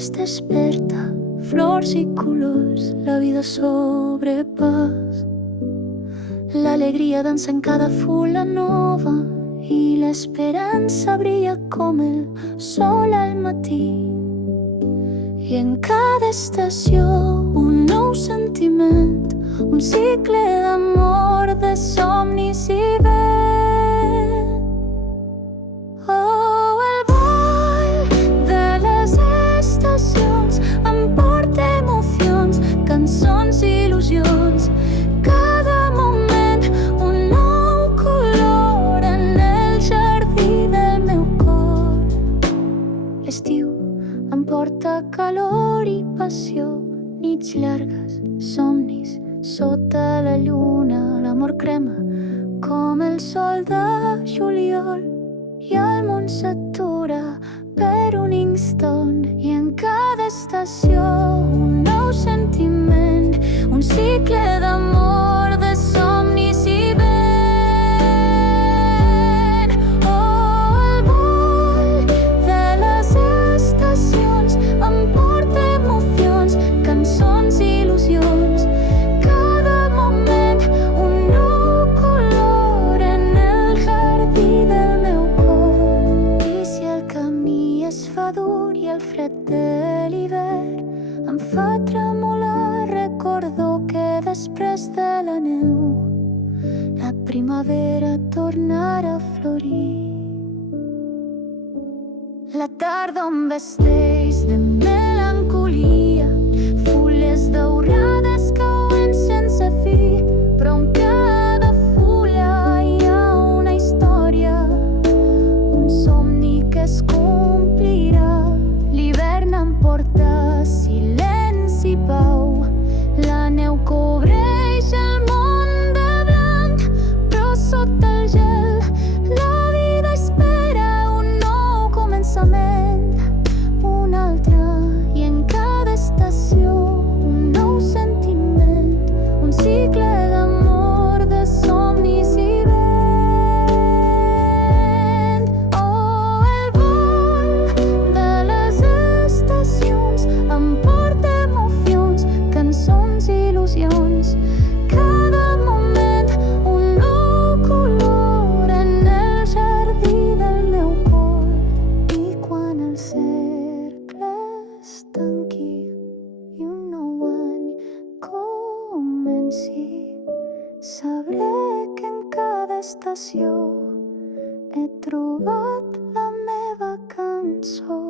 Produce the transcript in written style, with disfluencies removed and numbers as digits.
es desperta, flors i colors, la vida sobre pas. L'alegria dansa en cada fula nova i l'esperança brilla com el sol al matí. I en cada estació un nou sentiment, un cicle d'amor, de somnis i vent. Oh, el ball de les estacions em porta emocions, cançons i il·lusions. Cada moment un nou color en el jardí del meu cor. L'estiu em porta calor i passió, nits llargues, somnis sota la lluna. L'amor crema com el sol de juliol i el món s'atura per un instant. I en cada estació un nou sentiment, un cicle d'amor, de somnis i vent. Oh, el vol de les estacions em porta emocions, cançons i il·lusions. Cada moment un nou color en el jardí del meu cor. I si el camí es fa dur i el fred de l'hivern em fa tremolar, recordo que després de la neu la primavera tornarà a florir. La tarda em vesteix de melancolia, fulles daurades cauen sense fi, però en cada fulla hi ha una història, un somni que es complirà. L'hivern em porta silenci i pau, la neu cobreix el món de blanc, però sota el gel la vida espera un nou començament, un altre. I en cada estació un nou sentiment, un cicle d'amor, de somnis i vent. Oh, el vol de les estacions em porta emocions, cançons i il·lusions. Cada moment un nou color en el jardí del meu cor. I quan el cercle es tanqui i un nou any comenci, sabré que en cada estació he trobat la meva cançó.